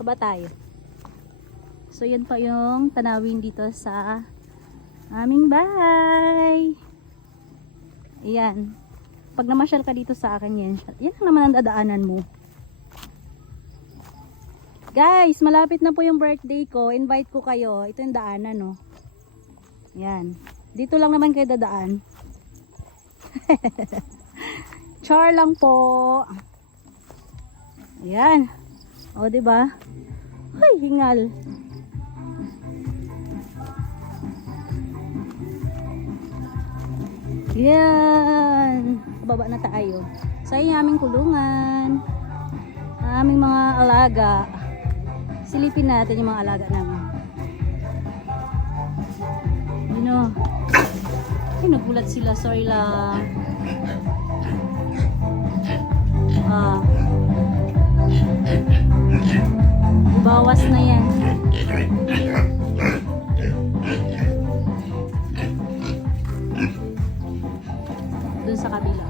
Baba tayo. So yan pa yung tanawin dito sa aming bahay. Ayan. Pag namasyal ka dito sa akin yan, yan lang naman ang dadaanan mo. Guys, malapit na po yung birthday ko. Invite ko kayo. Ito yung daanan, no. Yan. Dito lang naman kayo dadaan. Char lang po. Ayan. O, diba? Ay, hingal. Yan. Baba na tayo. Sa yung aming kulungan. Aming mga alaga. Silipin natin yung mga alaga namin. You know. Ay, nagulat sila. Sorry lang. Bawas na yan. Dun sa kabila.